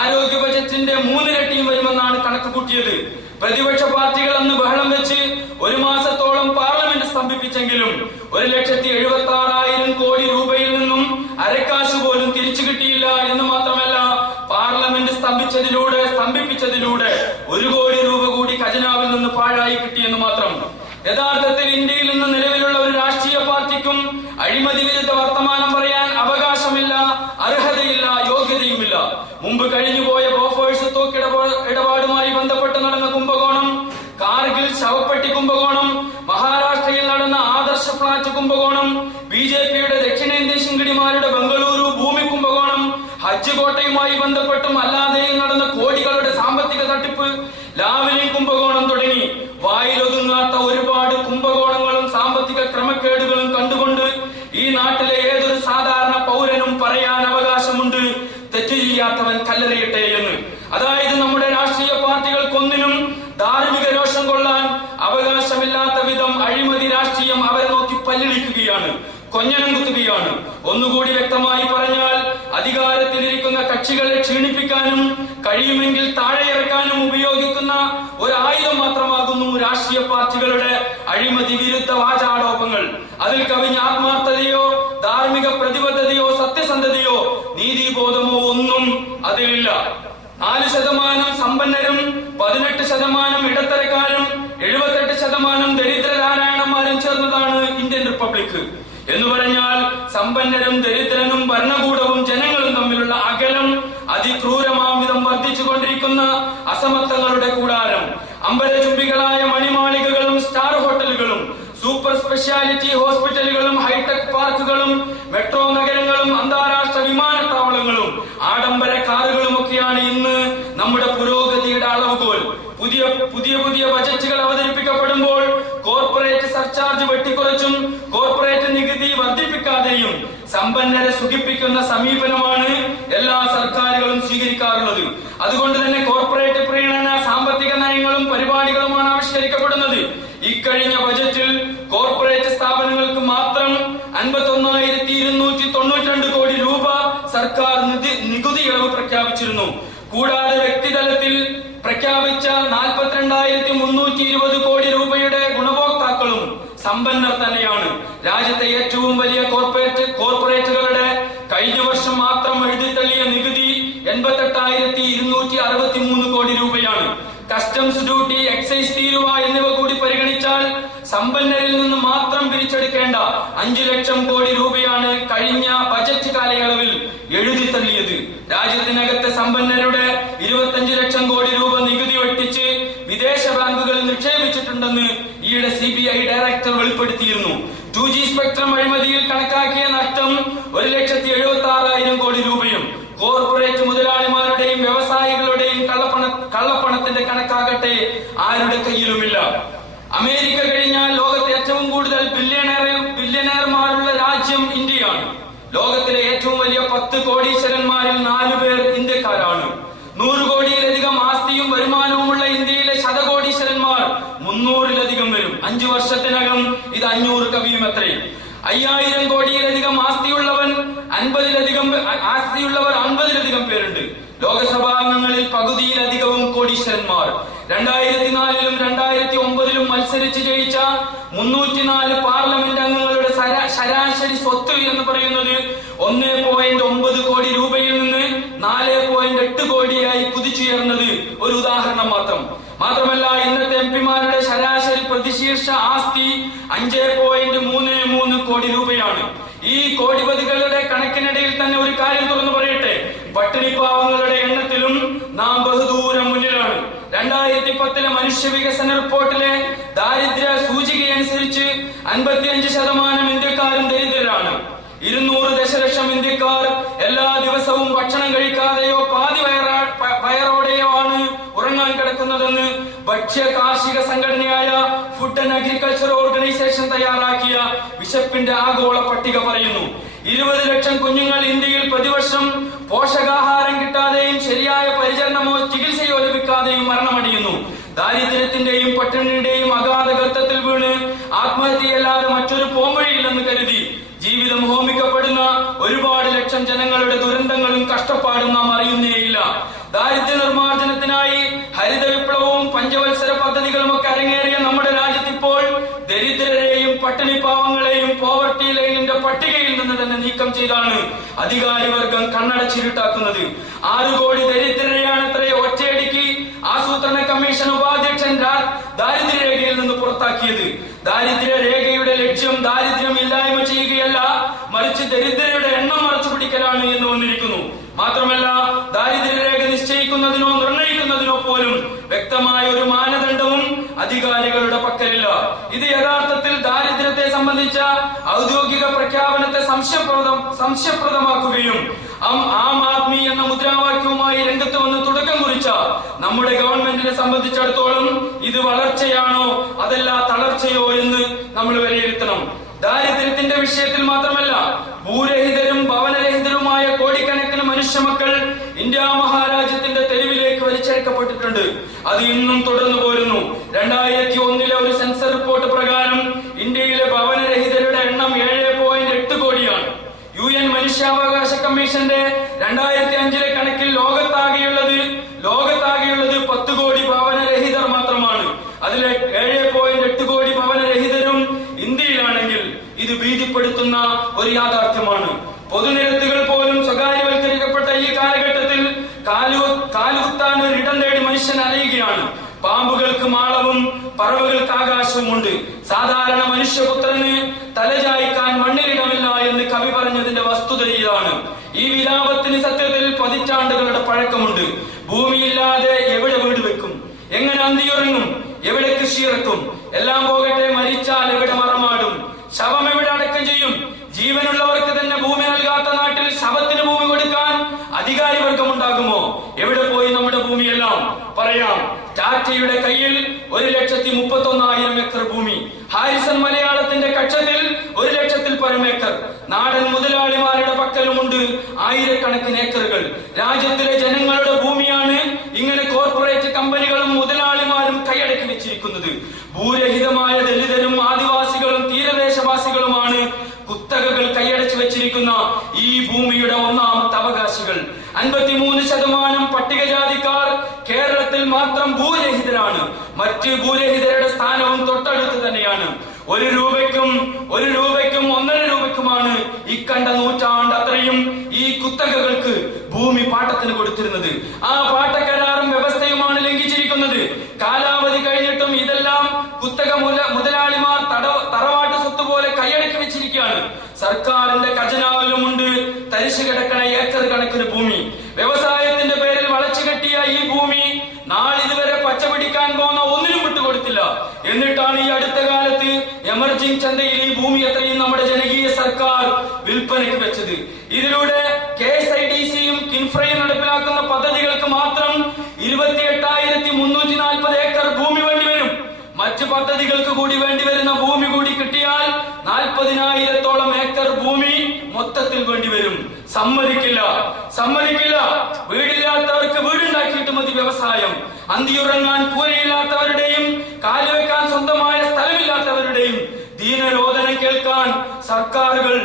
ആരോഗ്യ ബജറ്റിന്റെ 3 ഇരട്ടിയും വരുമെന്നാണ് കണക്ക് കൂട്ടിയത്. പ്രതിപക്ഷ പാർട്ടികൾ അന്ന് ബഹളം വെച്ച് 1 മാസത്തോളം പാർലമെന്റ് സ്തംഭിപ്പിച്ചെങ്കിലും 1,76,000 കോടി രൂപയിൽ നിന്നും അരക്കാശ് പോലും തിരിച്ചു കിട്ടിയില്ല എന്ന് മാത്രമല്ല, പാർലമെന്റ് സ്തംഭിപ്പിച്ചതിലൂടെ 1 കോടി രൂപ കൂടി ഖജനാവിൽ നിന്ന് പാഴായി കിട്ടിയെന്ന് മാത്രം. യഥാർത്ഥത്തിൽ ഇന്ത്യയിൽ നിന്ന് നിലവിലുള്ള ഒരു രാഷ്ട്രീയ പാർട്ടിക്കും അഴിമതി വിരുദ്ധ വർത്തമാനം പറയാൻ അവകാശമില്ല, അർഹതയില്ല, യോഗ്യതയുമില്ല. മുമ്പ് കഴിഞ്ഞുപോയ ബോഫേഴ്സ് തോക്കിടപാടുമായി ബന്ധപ്പെട്ട് നടന്ന കുംഭകോണം, കാർഗിൽ ശവപ്പെട്ടി കുംഭകോണം, മഹാരാഷ്ട്രയിൽ നടന്ന ആദർശ ഫ്ളാറ്റ് കുംഭകോണം, BJPയുടെ ദക്ഷിണേന്ത്യൻ ശിങ്കിടിമാരുടെ ബംഗളൂരു ഭൂമി കുംഭകോണം, ഹജ്ജ് കോട്ടയുമായി ബന്ധപ്പെട്ടും അല്ലാതെയും നടന്ന കോടികളുടെ സാമ്പത്തിക തട്ടിപ്പ്, ലാവ്ലിൻ കുംഭകോണം തുടങ്ങി വായിലൊതുങ്ങാത്ത ഒരുപാട് കുംഭകോണങ്ങളും സാമ്പത്തിക ക്രമക്കേടുകളും കണ്ടുകൊണ്ട് ഈ നാട്ടിലെ ഏതൊരു സാധാരണ പൗരനും പറയാൻ അവകാശമുണ്ട്, തെറ്റ് ചെയ്യാത്തവൻ കല്ലെറിയട്ടെ എന്ന്. അതായത് നമ്മുടെ രാഷ്ട്രീയ പാർട്ടികൾക്കൊന്നിനും ധാർമ്മിക രോഷം കൊള്ളാൻ അവകാശമില്ലാത്ത വിധം അഴിമതി രാഷ്ട്രീയം അവരെ നോക്കി പല്ലിളിക്കുകയാണ്, കൊഞ്ഞനം കുത്തുകയാണ്. ഒന്നുകൂടി വ്യക്തമായി പറഞ്ഞാൽ, അധികാരത്തിലിരിക്കുന്ന കക്ഷികളെ ക്ഷീണിപ്പിക്കാനും കഴിയുമെങ്കിൽ താഴെയിറക്കാനും ഉപയോഗിക്കുന്ന ഒരു ആയുധം മാത്രമാകുന്നു രാഷ്ട്രീയ പാർട്ടികളുടെ അഴിമതി വിരുദ്ധ വാചാടോപങ്ങൾ. അതിൽ കവിഞ്ഞ ആത്മാർത്ഥതയോ ധാർമ്മിക പ്രതിബദ്ധതയോ സത്യസന്ധതയോ നീതിബോധമോ ഒന്നും അതിലില്ല. 4% സമ്പന്നരും 18% ഇടത്തരക്കാരും 78% ദരിദ്രനാരായണന്മാരും ചേർന്നതാണ് ഇന്ത്യൻ റിപ്പബ്ലിക്. എന്ന് പറഞ്ഞാൽ സമ്പന്നരും ദരിദ്രനും ഭരണകൂടവും ജനങ്ങളും തമ്മിലുള്ള അകലം അതിക്രൂരമാംവിധം വർദ്ധിച്ചുകൊണ്ടിരിക്കുന്ന അസമത്വങ്ങളുടെ കൂടാരം. അമ്പരചുംബികളായ മണിമാളികകളും സ്റ്റാർ ഹോട്ടലുകളും സൂപ്പർ സ്പെഷ്യാലിറ്റി ഹോസ്പിറ്റലുകളും ഹൈടെക് പാർക്കുകളും മെട്രോ നഗരങ്ങളും അന്താരാഷ്ട്ര വിമാനത്താവളങ്ങളും ആഡംബര കാറുകളുമൊക്കെയാണ് ഇന്ന് നമ്മുടെ പുരോഗതിയുടെ അളവുകോൽ. പുതിയ ബജറ്റുകൾ അവതരിപ്പിക്കപ്പെടുമ്പോൾ കോർപ്പറേറ്റ് സർചാർജ് വെട്ടിക്കുറച്ചും കോർപ്പറേറ്റ് നികുതി വർദ്ധിപ്പിക്കാതെയും സമ്പന്നരെ സുഖിപ്പിക്കുന്ന സമീപനമാണ് എല്ലാ സർക്കാരുകളും സ്വീകരിക്കാറുള്ളത്. അതുകൊണ്ട് തന്നെ കോർപ്പറേറ്റ് പ്രീണന സാമ്പത്തിക നയങ്ങളും പരിപാടികളുമാണ് ആവിഷ്കരിക്കപ്പെടുന്നത്. ഇക്കഴിഞ്ഞ ബജറ്റിൽ കോർപ്പറേറ്റ് സ്ഥാപനങ്ങൾക്ക് മാത്രം 51,292 കോടി രൂപ സർക്കാർ നികുതി ഇളവ് പ്രഖ്യാപിച്ചിരുന്നു. കൂടാതെ വ്യക്തിതലത്തിൽ പ്രഖ്യാപിച്ച 42,320 കോടി രൂപയുടെ ഗുണഭോക്താക്കളും സമ്പന്നർ തന്നെയാണ്. രാജ്യത്തെ ഏറ്റവും വലിയ കോർപ്പറേറ്റുകളുടെ കഴിഞ്ഞ വർഷം മാത്രം എഴുതിത്തള്ളിയ നികുതി 88,263 കോടി രൂപയാണ്. കസ്റ്റംസ് ഡ്യൂട്ടി, എക്സൈസ് തീരുവ എന്നിവ കൂടി പരിഗണിച്ചാൽ സമ്പന്നരിൽ നിന്ന് മാത്രം പിരിച്ചെടുക്കേണ്ട 5 ലക്ഷം കോടി രൂപയാണ് കഴിഞ്ഞ ബജറ്റ് കാലയളവിൽ എഴുതിത്തള്ളിയത്. രാജ്യത്തിനകത്തെ സമ്പന്നരുടെ 25 ലക്ഷം കോടി രൂപ നികുതി വെട്ടിച്ച് വിദേശ ബാങ്കുകളിൽ നിക്ഷേപിച്ചിട്ടുണ്ടെന്ന് ഈയിടെ CBI ഡയറക്ടർ വെളിപ്പെടുത്തിയിരുന്നു. 2G സ്പെക്ട്രം അഴിമതിയിൽ കണക്കാക്കിയ നഷ്ടം 1,76,000 കോടി രൂപയും കോർപ്പറേറ്റ് മുതലാളിമാരുടെയും വ്യവസായികളുടെയും കള്ളപ്പണത്തിന്റെ കണക്കാകട്ടെ ആരുടെ കയ്യിലുമില്ല. അമേരിക്ക കഴിഞ്ഞാൽ ലോകത്തെ ഏറ്റവും കൂടുതൽ ബില്യണയർമാരുള്ള രാജ്യം ഇന്ത്യയാണ്. ലോകത്തിലെ ഏറ്റവും വലിയ 10 കോടീശ്വരന്മാരിൽ 4 പേർ ഇന്ത്യക്കാരാണ്. 100 കോടിയിലധികം ആസ്തിയും വരുമാനവുമുള്ള ഇന്ത്യയിലെ ശതകോടീശ്വരന്മാർ 300-ലധികം വരും. 5 വർഷത്തിനകം ഇത് 500 കവിയും അത്രേ. 5000 കോടിയിലധികം ആസ്തിയുള്ളവർ 50-ലധികം പേരുണ്ട്. ലോകസഭാംഗങ്ങളിൽ പകുതിയിലധികവും കോടീശ്വരന്മാർ. 2004-ലും 2009-ലും മത്സരിച്ച് ജയിച്ച 304 പാർലമെന്റ് അംഗങ്ങളുടെ ശരാശരി സ്വത്ത് എന്ന് പറയുന്നത് 1.9 കോടി രൂപയിൽ നിന്ന് 4.8 കോടിയായി കുതിച്ചുയർന്നത് ഒരു ഉദാഹരണം മാത്രമല്ല ഇന്നത്തെ എംപിമാരുടെ ശരാശരി പ്രതിശീർഷ ആസ്തി 5.33 കോടി രൂപയാണ്. ഈ കോടിപതികളുടെ കണക്കിനിടയിൽ തന്നെ ഒരു കാര്യം തുറന്നു പറയട്ടെ, പട്ടിണിപ്പാവങ്ങളുടെ എണ്ണത്തിലും നാം ബഹുദൂരം മുന്നിലാണ്. 2010 മനുഷ്യ വികസന റിപ്പോർട്ടിലെ ദാരിദ്ര്യ സൂചികയനുസരിച്ച് 55% ഇന്ത്യക്കാരും ദരിദ്രരാണ്. 200 ദശലക്ഷം ഇന്ത്യക്കാർ എല്ലാ ദിവസവും ഭക്ഷണം കഴിക്കാതെയോ പാതി വയറോടെയോ ആണ് ഉറങ്ങാൻ കിടക്കുന്നതെന്ന് ഭക്ഷ്യ കാർഷിക സംഘടനയായ ഫുഡ് ആൻഡ് അഗ്രികൾച്ചർ ഓർഗനൈസേഷൻ തയ്യാറാക്കിയ വിശപ്പിന്റെ ആഗോള പട്ടിക പറയുന്നു. 20 ലക്ഷം കുഞ്ഞുങ്ങൾ ഇന്ത്യയിൽ പ്രതിവർഷം പോഷകാഹാരം കിട്ടാതെയും ശരിയായ പരിചരണമോ ചികിത്സയോ ലഭിക്കാതെയും മരണമടയുന്നു. ദാരിദ്ര്യത്തിന്റെയും പട്ടിണിയുടെയും അഗാധ ഗർത്തത്തിൽ വീണ് ആത്മഹത്യയല്ലാതെ മറ്റൊരു പോംവഴിയില്ലെന്ന് കരുതി ജീവിതം ഹോമിക്കപ്പെടുന്ന ഒരുപാട് ലക്ഷം ജനങ്ങളുടെ ദുരന്തങ്ങളും കഷ്ടപ്പാടും നാം അറിയുന്നേയില്ല. ദാരിദ്ര്യ നിർമ്മാർജ്ജനത്തിനായി ഹരിത വിപ്ലവവും പഞ്ചവത്സര പദ്ധതികളും ഒക്കെ അരങ്ങേറിയ നമ്മുടെ രാജ്യത്ത് ഇപ്പോൾ ദരിദ്രരെയും പട്ടിണിപ്പാവങ്ങളെയും പോവർട്ടി ലൈനിന്റെ പട്ടികയിൽ നിന്ന് തന്നെ നീക്കം ചെയ്താണ് അധികാരിവർഗം കണ്ണടച്ചിരുട്ടാക്കുന്നത്. 6 കോടി ദരിദ്രരെയാണ് ഒറ്റയടിക്ക് ആസൂത്രണ കമ്മീഷൻ ഉപാധ്യക്ഷൻ ദാരിദ്ര്യരേഖയിൽ നിന്ന് പുറത്താക്കിയത്. ദാരിദ്ര്യരേഖയുടെ ലക്ഷ്യം ദാരിദ്ര്യം ഇല്ലായ്മ ചെയ്യുകയല്ല, മറിച്ച് ദരിദ്രരുടെ എണ്ണം മറച്ചു പിടിക്കലാണ് എന്ന് വന്നിരിക്കുന്നു. മാത്രമല്ല ദാരിദ്ര്യരേഖ നിശ്ചയിക്കുന്നതിനോ നിർണയിക്കുന്നതിനോ പോലും വ്യക്തമായ ഒരു മാനദണ്ഡവും അധികാരികളുടെ പക്കലില്ല. ഇത് യഥാർത്ഥത്തിൽ ദാരിദ്ര്യത്തെ സംബന്ധിച്ച ഔദ്യോഗിക പ്രഖ്യാപനത്തെ സംശയപ്രദമാക്കുകയും ആം ആദ്മി എന്ന മുദ്രാവാക്യവുമായി രംഗത്ത് വന്ന് തുടക്കം കുറിച്ച നമ്മുടെ ഗവൺമെന്റിനെ സംബന്ധിച്ചിടത്തോളം ഇത് വളർച്ചയാണോ അതല്ല തളർച്ചയോ എന്ന് നമ്മൾ വിലയിരുത്തണം. ദാരിദ്ര്യത്തിന്റെ വിഷയത്തിൽ മാത്രമല്ല, ഭൂരഹിതരും ഭവനരഹിതരുമായ കോടിക്കണക്കിന് മനുഷ്യമക്കൾ ഇന്ത്യ മഹാരാജ്യത്തിന്റെ തെരുവിലേക്ക് വലിച്ചഴക്കപ്പെട്ടിട്ടുണ്ട്. അത് ഇന്നും തുടർന്നു പോരുന്നു. 2001 ഒരു സെൻസർ റിപ്പോർട്ട് പ്രകാരം ഇന്ത്യയിലെ ഭവനരഹിതരുടെ എണ്ണം 7.8 കോടിയാണ്. UN മനുഷ്യാവകാശ കമ്മീഷന്റെ 2005 കണക്കിൽ ലോകത്താകെയുള്ളത് 10 കോടി ഭവനരഹിതർ മാത്രമാണ്. അതിലെ 7.8 കോടി ഭവനരഹിതരും ഇന്ത്യയിലാണെങ്കിൽ ഇത് ഭീതിപ്പെടുത്തുന്ന ഒരു യാഥാർത്ഥ്യമാണ്. പൊതുനിരത്തുകൾ പോലും സ്വകാര്യവൽക്കരിക്കപ്പെട്ട ഈ കാലഘട്ടത്തിൽ കാലുകുത്താൻ ഒരിടം തേടി മനുഷ്യൻ അലയുകയാണ്. പാമ്പുകൾക്ക് മാളവും പറവകൾക്ക് ആകാശവുമുണ്ട്. സാധാരണ മനുഷ്യപുത്രന് തലചായ്ക്കാൻ മണ്ണിലിടമില്ല എന്ന് കവി പറഞ്ഞതിന്റെ വസ്തുത ഇതാണ്. ഈ വിലാപത്തിന് സത്യത്തിൽ പതിറ്റാണ്ടുകളുടെ പഴക്കമുണ്ട്. ഭൂമിയില്ലാതെ എവിടെ വീട് വെക്കും, എങ്ങനെ അന്തിയുറങ്ങും, എവിടെ കൃഷിയിറക്കും, എല്ലാം പോകട്ടെ മരിച്ചാൽ എവിടെ മറമാടും, ശവം എവിടെ അടക്കം ചെയ്യും. ജീവനുള്ളവർക്ക് തന്നെ ഭൂമി നൽകാത്ത നാട്ടിൽ ശവത്തിന് ഭൂമി കൊടുക്കാൻ അധികാരി വർഗം ഉണ്ടാകുമോ? എവിടെ പോയി നമ്മുടെ ഭൂമിയെല്ലാം? പറയാം, ടാറ്റയുടെ കയ്യിൽ 1,31,000 ഏക്കർ ഭൂമി, ഹാരിസൺ മലയാളത്തിന്റെ കക്ഷത്തിൽ 1,00,000-ൽ പരം ഏക്കർ, നാടൻ മുതലാളിമാരുടെ പക്കലുമുണ്ട് ആയിരക്കണക്കിന് ഏക്കറുകൾ. രാജ്യത്തിലെ ജനങ്ങളുടെ ഭൂമിയാണ് ഇങ്ങനെ കോർപ്പറേറ്റ് കമ്പനികളും മുതലാളിമാരും കൈയടക്കി വെച്ചിരിക്കുന്നത്. ഭൂരഹിതമായ ദലിതരും ആദിവാസികളും തീരദേശവാസികളുമാണ് കുത്തകകൾ കൈയടച്ചു വെച്ചിരിക്കുന്ന ഈ ഭൂമിയുടെ ഒന്നാമത്തെ അവകാശികൾ. 53% പട്ടികജാതിക്കാർ കേരളത്തിൽ മാത്രം ഭൂരഹിതരാണ്. മറ്റ് ഭൂരഹിതരുടെ സ്ഥാനവും തൊട്ടടുത്ത് തന്നെയാണ്. 1 രൂപയ്ക്കും 1.5 രൂപയ്ക്കുമാണ് ഇക്കണ്ട നൂറ്റാണ്ട് അത്രയും ഈ കുത്തകകൾക്ക് ഭൂമി പാട്ടത്തിന് കൊടുത്തിരുന്നത്. ആ പാട്ടക്കരാറും വ്യവസ്ഥയുമാണ് ലംഘിച്ചിരിക്കുന്നത്. കാലാവധി കഴിഞ്ഞിട്ടും ഇതെല്ലാം കുത്തക മുതലാളിമാർ തറവാട്ട് സ്വത്ത് പോലെ കൈയടക്കി വെച്ചിരിക്കുകയാണ്. സർക്കാരിന്റെ ഖജനാവിലുമുണ്ട് തരിശു കിടക്കണ ഏക്കർ കണക്കിന് ഭൂമി. വ്യവസായത്തിന്റെ പേരിൽ വളച്ചു കെട്ടിയ ഈ ഭൂമി നാളിതുവരെ പച്ചപിടിക്കാൻ പോകുന്ന ഒന്നിനും വിട്ടുകൊടുത്തില്ല. എന്നിട്ടാണ് ഈ അടുത്ത കാലത്ത് എമർജിംഗ് ചന്തയിൽ ഈ ഭൂമി അത്രയും നമ്മുടെ ജനകീയ സർക്കാർ വിൽപ്പനയ്ക്ക് വെച്ചത്. ഇതിലൂടെ KSIDCയും കിൻഫ്രയും നടപ്പിലാക്കുന്ന പദ്ധതികൾക്ക് മാത്രം 28,000 പദ്ധതികൾക്ക് കൂടി വേണ്ടിവരുന്ന ഭൂമി കൂടി കിട്ടിയാൽ 40,000-ഓളം ഏക്കർ ഭൂമി മൊത്തത്തിൽ വേണ്ടിവരും. സമ്മതിക്കില്ല. വീടില്ലാത്തവർക്ക് വീടുണ്ടാക്കിയിട്ട് മതി വ്യവസായം. അന്തിയുറങ്ങാൻ കൂരയില്ലാത്തവരുടെയും കാലുവെക്കാൻ സ്വന്തമായ സ്ഥലമില്ലാത്തവരുടെയും ദീനരോധനം കേൾക്കാൻ സർക്കാരുകൾ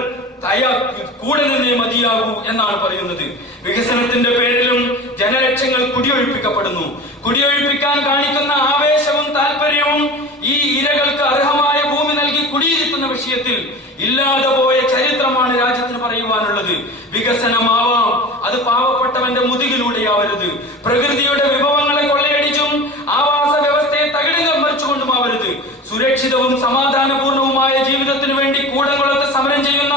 കൂടെ നിന്നേ മതിയാകൂ എന്നാണ് പറയുന്നത്. വികസനത്തിന്റെ പേരിലും ജനലക്ഷങ്ങൾ കുടിയൊഴിപ്പിക്കപ്പെടുന്നു. കുടിയൊഴിപ്പിക്കാൻ കാണിക്കുന്ന ആവേശവും താല്പര്യവും ഈ ഇരകൾക്ക് അർഹമായ ഭൂമി നൽകി കുടിയിരുത്തുന്ന വിഷയത്തിൽ ഇല്ലാതെ പോയ ചരിത്രമാണ് രാജ്യത്തിന് പറയുവാനുള്ളത്. വികസനമാവാം, അത് പാവപ്പെട്ടവന്റെ മുതുകിലൂടെയാവരുത്. പ്രകൃതിയുടെ വിഭവങ്ങളെ കൊള്ളയടിച്ചും ആവാസ വ്യവസ്ഥയെ തകിടങ്ങൾ മറിച്ചുകൊണ്ടുമാവരുത്. സുരക്ഷിതവും സമാധാനപൂർണവുമായ ജീവിതത്തിനു വേണ്ടി കൂടംകുളത്ത് സമരം ചെയ്യുന്ന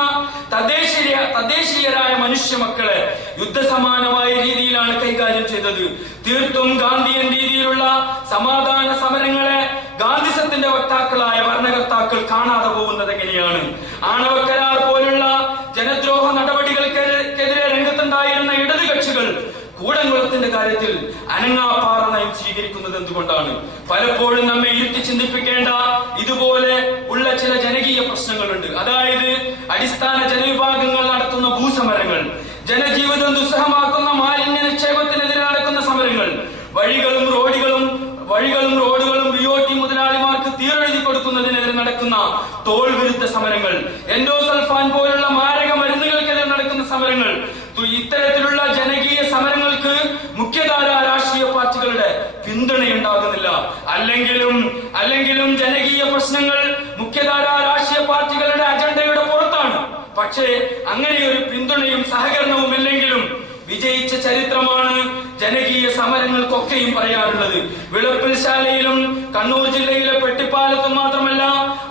തദ്ദേശീയരായ മനുഷ്യ മക്കളെ യുദ്ധസമാനമായ രീതിയിലാണ് കൈകാര്യം ചെയ്തത്. തീർത്തും ഗാന്ധിയൻ രീതിയിലുള്ള സമാധാന സമരങ്ങളെ ഗാന്ധിസത്തിന്റെ വക്താക്കളായ ഭരണകർത്താക്കൾ കാണാതെ പോകുന്നത് എങ്ങനെയാണ്? ആണവ കരാർ പോലുള്ള ജനദ്രോഹ നടപടികൾക്കെതിരെ രംഗത്തുണ്ടായിരുന്ന ഇടത് കക്ഷികൾ കൂടംകുളത്തിന്റെ കാര്യത്തിൽ അനങ്ങാപ്പാറ നയം സ്വീകരിക്കുന്നത് എന്തുകൊണ്ടാണ്? പലപ്പോഴും നമ്മെ ഇരുത്തി ചിന്തിപ്പിക്കേണ്ട ഇതുപോലെ ഉള്ള ചില ജനകീയ പ്രശ്നങ്ങളുണ്ട്. അതായത് അടിസ്ഥാന ജനവിഭാഗങ്ങൾ നടത്തുന്ന ഭൂസമരങ്ങൾ, ജനജീവിതം ദുസ്സഹമാക്കുന്ന മാലിന്യ നിക്ഷേപത്തിനെതിരെ നടക്കുന്ന സമരങ്ങൾ, വഴികളും റോഡുകളും BOT മുതലാളിമാർക്ക് തീരെഴുതി കൊടുക്കുന്നതിനെതിരെ നടക്കുന്ന ടോൾ വിരുദ്ധ സമരങ്ങൾ, എൻഡോസൾഫാൻ പോലുള്ള മാരക മരുന്നുകൾക്കെതിരെ നടക്കുന്ന സമരങ്ങൾ, ഇത്തരത്തിലുള്ള ജനകീയ സമരങ്ങൾക്ക് മുഖ്യധാര രാഷ്ട്രീയ പാർട്ടികളുടെ പിന്തുണയുണ്ടാകുന്നില്ല. അല്ലെങ്കിലും ജനകീയ പ്രശ്നങ്ങൾ മുഖ്യധാര രാഷ്ട്രീയ പാർട്ടികളുടെ അജണ്ടയുടെ പുറത്താണ്. പക്ഷേ അങ്ങനെയൊരു പിന്തുണയും സഹകരണവും ഇല്ലെങ്കിലും വിജയിച്ച ചരിത്രമാണ് ജനകീയ സമരങ്ങൾക്കൊക്കെയും പറയാറുള്ളത്. വിളപ്പിൽ ശാലയിലും കണ്ണൂർ ജില്ലയിലെ പെട്ടിപ്പാലത്തും മാത്രമല്ല,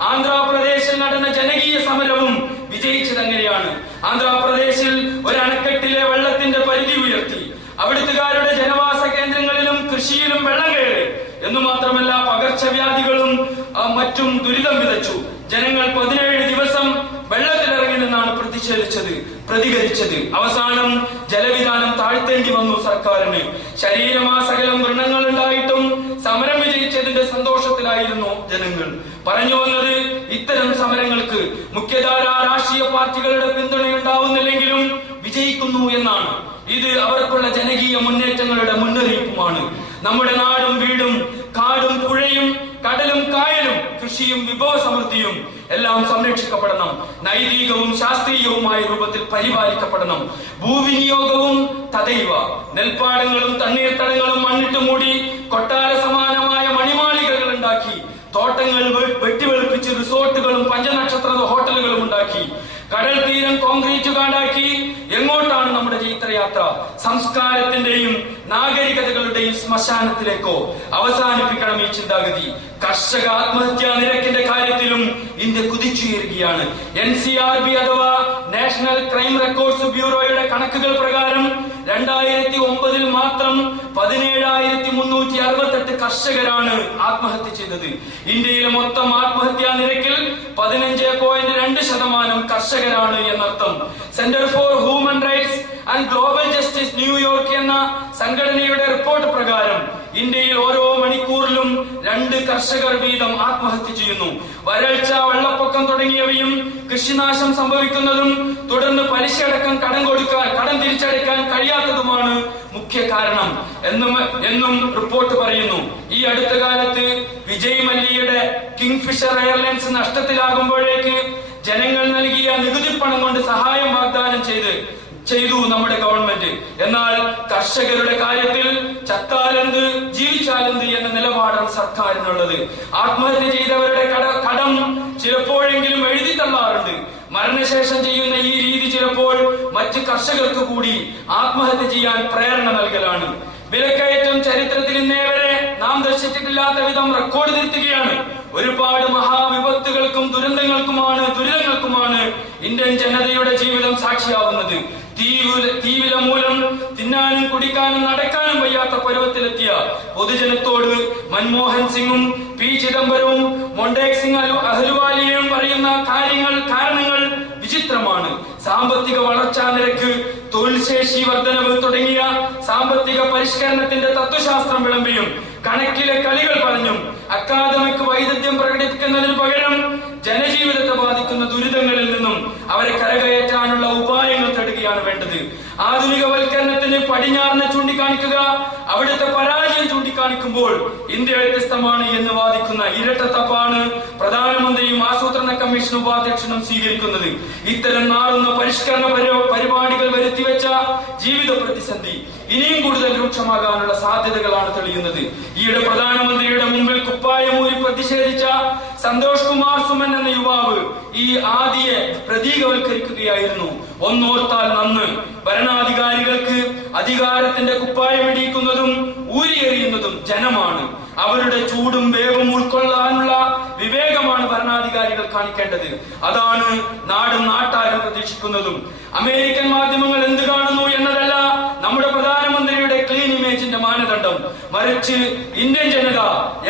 ആന്ധ്രാപ്രദേശിൽ നടന്ന ജനകീയ സമരവും വിജയിച്ചത് അങ്ങനെയാണ്. ആന്ധ്രാപ്രദേശിൽ ഒരു അണക്കെട്ടിലെ വെള്ളത്തിന്റെ പരിധി ഉയർത്തി, അവിടുത്തുകാരുടെ ജനവാസ കേന്ദ്രങ്ങളിലും കൃഷിയിലും വെള്ളം കയറി എന്നു മാത്രമല്ല, പകർച്ചവ്യാധികളും മറ്റും ദുരിതം വിതച്ചു. ജനങ്ങൾ 17 ദിവസം വെള്ളത്തിലിറങ്ങി നിന്നാണ് പ്രതികരിച്ചത്. അവസാനം ജലവിധാനം താഴ്ത്തേണ്ടി വന്നു സർക്കാരിന്. ശരീരമാസകലം വ്രണങ്ങൾ ഉണ്ടായിട്ടും സമരം വിജയിച്ചതിന്റെ സന്തോഷത്തിലായിരുന്നു ജനങ്ങൾ. പറഞ്ഞു വന്നത്, ഇത്തരം സമരങ്ങൾക്ക് മുഖ്യധാര രാഷ്ട്രീയ പാർട്ടികളുടെ പിന്തുണയുണ്ടാവുന്നില്ലെങ്കിലും വിജയിക്കുന്നു എന്നാണ്. ഇത് അവർക്കുള്ള ജനകീയ മുന്നേറ്റങ്ങളുടെ മുന്നറിയിപ്പുമാണ്. നമ്മുടെ നാടും വീടും കാടും പുഴയും കടലും കായലും കൃഷിയും വിഭവ സമൃദ്ധിയും എല്ലാം സംരക്ഷിക്കപ്പെടണം. നൈതികവും ശാസ്ത്രീയവുമായ രൂപത്തിൽ പരിപാലിക്കപ്പെടണം. ഭൂവിനിയോഗവും തദൈവ. നെൽപ്പാടങ്ങളും തണ്ണീർത്തടങ്ങളും മണ്ണിട്ട് മൂടി കൊട്ടാര സമാനമായ മണിമാളികകൾ ഉണ്ടാക്കി, തോട്ടങ്ങൾ വെട്ടിവെളുപ്പിച്ച് റിസോർട്ടുകളും പഞ്ചനക്ഷത്ര ഹോട്ടലുകളും ഉണ്ടാക്കി, കടൽ തീരം കോൺക്രീറ്റ് കാടാക്കി എങ്ങോട്ടാണ് നമ്മുടെ ചൈത്രയാത്ര? സംസ്കാരത്തിന്റെയും നാഗരികതകളുടെയും ശ്മശാനത്തിലേക്കോ? അവസാനിപ്പിക്കണം ഈ ചിന്താഗതി. കർഷക ആത്മഹത്യാ നിരക്കിന്റെ കാര്യത്തിലും ഇന്ത്യ കുതിച്ചുയരുകയാണ്. NCRB അഥവാ നാഷണൽ ക്രൈം റെക്കോർഡ്സ് ബ്യൂറോയുടെ കണക്കുകൾ പ്രകാരം 2009 മാത്രം 17,368 കർഷകരാണ് ആത്മഹത്യ ചെയ്തത്. ഇന്ത്യയിലെ മൊത്തം ആത്മഹത്യാ നിരക്കിൽ 15.2% കർഷകരാണ് എന്നർത്ഥം. Centre for human rights and global justice New York എന്ന സംഘടനയുടെ റിപ്പോർട്ട് പ്രകാരം ഇന്ത്യയിൽ ഓരോ മണിക്കൂറിലും 2 കർഷകർ വീതം ആത്മഹത്യ ചെയ്യുന്നു. വരൾച്ച, വെള്ളപ്പൊക്കം തുടങ്ങിയവയും കൃഷിനാശം സംഭവിക്കുന്നതും തുടർന്ന് പലിശയടക്കം കടം തിരിച്ചടയ്ക്കാൻ കഴിയാത്തതുമാണ് മുഖ്യ കാരണം എന്നും റിപ്പോർട്ട് പറയുന്നു. ഈ അടുത്ത കാലത്ത് വിജയ് മല്യയുടെ കിങ്ഫിഷർ എയർലൈൻസ് നഷ്ടത്തിലാകുമ്പോഴേക്ക് ജനങ്ങൾ നൽകിയ നികുതി പണം കൊണ്ട് സഹായം വാഗ്ദാനം ചെയ്തു നമ്മുടെ ഗവൺമെന്റ്. എന്നാൽ കർഷകരുടെ കാര്യത്തിൽ ചത്താലെന്ത് ജീവിച്ചാലെന്ത് എന്ന നിലപാടാണ് സർക്കാരിനുള്ളത്. ആത്മഹത്യ ചെയ്തവരുടെ കടം ചിലപ്പോഴെങ്കിലും എഴുതി തള്ളാറുണ്ട്. മരണശേഷം ചെയ്യുന്ന ഈ രീതി ചിലപ്പോൾ മറ്റ് കർഷകർക്ക് കൂടി ആത്മഹത്യ ചെയ്യാൻ പ്രേരണ നൽകലാണ്. വിലക്കയറ്റം ചരിത്രത്തിൽ ഇന്നേ വരെ നാം ദർശിച്ചിട്ടില്ലാത്ത വിധം റെക്കോർഡ് തിരുത്തുകയാണ്. ഒരുപാട് മഹാവിപത്തുകൾക്കും ദുരിതങ്ങൾക്കുമാണ് ഇന്ത്യൻ ജനതയുടെ ജീവിതം സാക്ഷിയാവുന്നത്. തീവില മൂലം തിന്നാനും കുടിക്കാനും നടക്കാനും വയ്യാത്ത പരുവത്തിലെത്തിയ പൊതുജനത്തോട് മൻമോഹൻ സിംഗും പി ചിദംബരവും മൊണ്ടേക് സിംഗ് അഹലുവാലിയയും പറയുന്ന കാരണങ്ങൾ വിചിത്രമാണ്. സാമ്പത്തിക വളർച്ചാ നിരക്ക്, തൊഴിൽ ശേഷി വർധനവ് തുടങ്ങിയ സാമ്പത്തിക പരിഷ്കരണത്തിന്റെ തത്വശാസ്ത്രം വിളമ്പിയും കണക്കിലെ കളികൾ പറഞ്ഞും അക്കാദമിക് വൈദഗ്ധ്യം പരിഹരിക്കുന്നതിന് പകരം ജനജീവിതത്തെ ബാധിക്കുന്ന ദുരിതങ്ങളിൽ നിന്നും അവരെ കരകയറ്റാനുള്ള ഉപായങ്ങൾ തേടുകയാണ് വേണ്ടത്. ആധുനികവൽക്കരണത്തിന് പടിഞ്ഞാറിനെ ചൂണ്ടിക്കാണിക്കുക, അവിടുത്തെ പരാജയം ചൂണ്ടിക്കാണിക്കുമ്പോൾ ഇന്ത്യ വ്യത്യസ്തമാണ് എന്ന് വാദിക്കുന്ന ഇരട്ടത്തപ്പാണ് പ്രധാനമന്ത്രിയും ആസൂത്രണ കമ്മീഷൻ ഉപാധ്യക്ഷനും സ്വീകരിക്കുന്നത്. ഇത്തരം നാളുന്ന പരിഷ്കരണ പരിപാടികൾ വരുത്തിവെച്ച ജീവിത പ്രതിസന്ധി ഇനിയും കൂടുതൽ രൂക്ഷമാകാനുള്ള സാധ്യതകളാണ് തെളിയുന്നത്. ഈയിടെ പ്രധാനമന്ത്രിയുടെ മുമ്പിൽ കുപ്പായമൂരി പ്രതിഷേധിച്ച സന്തോഷ് കുമാർ സുമൻ എന്ന യുവാവ് ഈ ആദിയെ പ്രതീകവൽക്കരിക്കുകയായിരുന്നു. ഒന്നോർത്താൽ നന്ന്, ഭരണാധികാരികൾക്ക് അധികാരത്തിന്റെ കുപ്പായമിടിക്കുന്നതും ഊരിയെറിയുന്നതും ജനമാണ്. അവരുടെ ചൂടും വേവും ഉൾക്കൊള്ളാനുള്ള വിവേകമാണ് ഭരണാധികാരികൾ കാണിക്കേണ്ടത്. അതാണ് നാടും നാട്ടാരും പ്രതീക്ഷിക്കുന്നതും. അമേരിക്കൻ മാധ്യമങ്ങൾ എന്ത് കാണുന്നു എന്നതല്ല നമ്മുടെ പ്രധാനമന്ത്രിയുടെ ക്ലീൻ ഇമേജിന്റെ മാനദണ്ഡം, മറിച്ച് ഇന്ത്യൻ ജനത